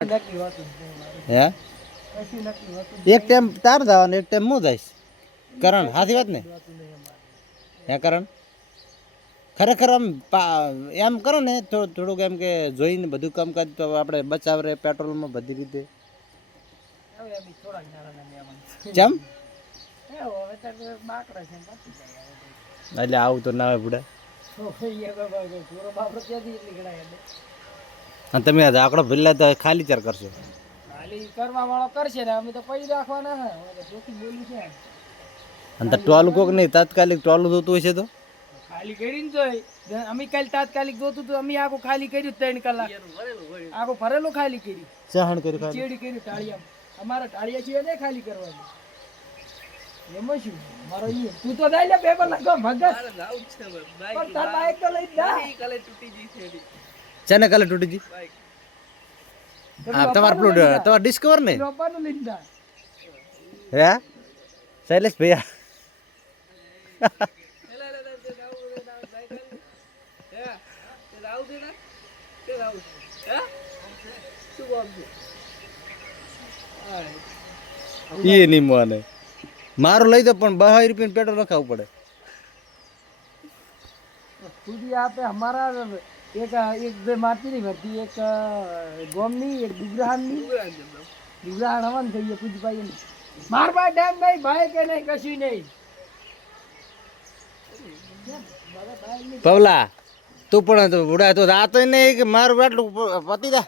હે એક ટાઈમ તાર જવાનું એક ટાઈમ હું જઈશ કરણ સાચી વાત ને હે કરણ ખરેખર આમ એમ કરો ને થોડુંક એમ કે જોઈને બધું કામ કાજ તો આપણે બચાવ રહે પેટ્રોલમાં બધી રીતે ચમ એટલે આવું તો ના હોય બુડા અને તમે આંકડો ભેલા તો ખાલી ચાર કરશો ખાલી કરવા વાળો કરશે ને અમે તો પૈસા રાખવાના હે જોખી બોલી છે અને ટોલું કોક નહીં તાત્કાલિક ટોલું જોતું હશે તો ખાલી કરીને જોઈ અમે કાલ તાત્કાલિક જોતું તો અમે આખું ખાલી કર્યું 3 કલાક આખું ભરેલું ખાલી કર્યું સહન કર્યું ખાલી ચેડી કર્યું ટાળિયા અમારા ટાળિયા છે ને ખાલી કરવાનું એમાં શું મારો ઈ તું તો દઈ લે પેપર લખો મગજ મારે જાવ છે બાઈક પણ તાર બાઈક તો લઈ જા કાલે તૂટી ગઈ છે ચને કાલે તૂટી ગઈ આ તમાર પ્લોટ તમાર ડિસ્કવર ને લોપાનું લઈ જા હે શૈલેષ ભૈયા એ નહીં મને મારું લઈ દો પણ 22 રૂપિયા પેટ્રોલ નખાવવું પડે સુધી આપે અમારા એક એક બે માટીની ભરતી એક ગોમની એક દુગરાહાની દુગરાહાન હવન થઈએ પૂજભાઈ માર ભાઈ ડેમ નહીં ભાઈ કે નહીં કશું નહીં પવલા તું પણ ઉડા તો રાતો નહીં કે મારું આટલું પતી જા